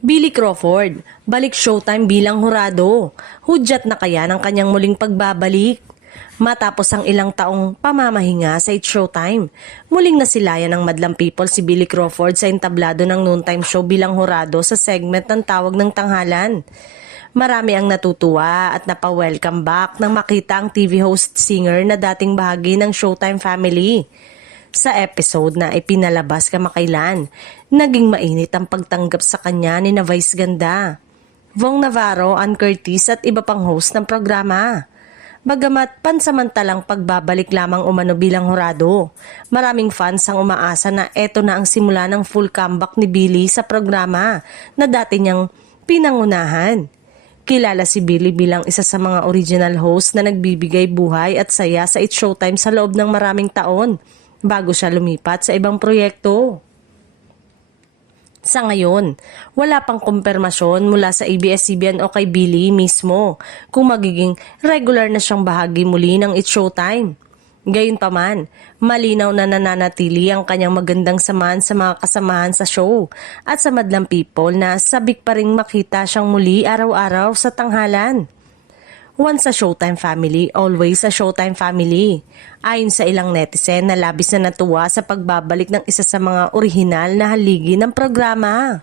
Billy Crawford, balik Showtime bilang hurado. Hudyat na kaya ng kanyang muling pagbabalik? Matapos ang ilang taong pamamahinga sa It's Showtime, muling nasilayan ng madlang people si Billy Crawford sa entablado ng noontime show bilang hurado sa segment ng Tawag ng Tanghalan. Marami ang natutuwa at napa-welcome back nang makita ang TV host singer na dating bahagi ng Showtime family. Sa episode na ipinalabas kamakailan, naging mainit ang pagtanggap sa kanya ni na Vice Ganda, Vong Navarro, Ann Curtis at iba pang host ng programa. Bagamat pansamantalang pagbabalik lamang umano bilang hurado, maraming fans ang umaasa na eto na ang simula ng full comeback ni Billy sa programa na dati niyang pinangunahan. Kilala si Billy bilang isa sa mga original host na nagbibigay buhay at saya sa It's Showtime sa loob ng maraming taon bago siya lumipat sa ibang proyekto. Sa ngayon, wala pang kumpirmasyon mula sa ABS-CBN o kay Billy mismo kung magiging regular na siyang bahagi muli ng It's Showtime. Gayunpaman, malinaw na nananatili ang kanyang magandang samahan sa mga kasamahan sa show at sa madlang people na sabik pa ring makita siyang muli araw-araw sa tanghalan. Once sa Showtime family, always sa Showtime family. Ayon sa ilang netizen na labis na natuwa sa pagbabalik ng isa sa mga orihinal na haligi ng programa.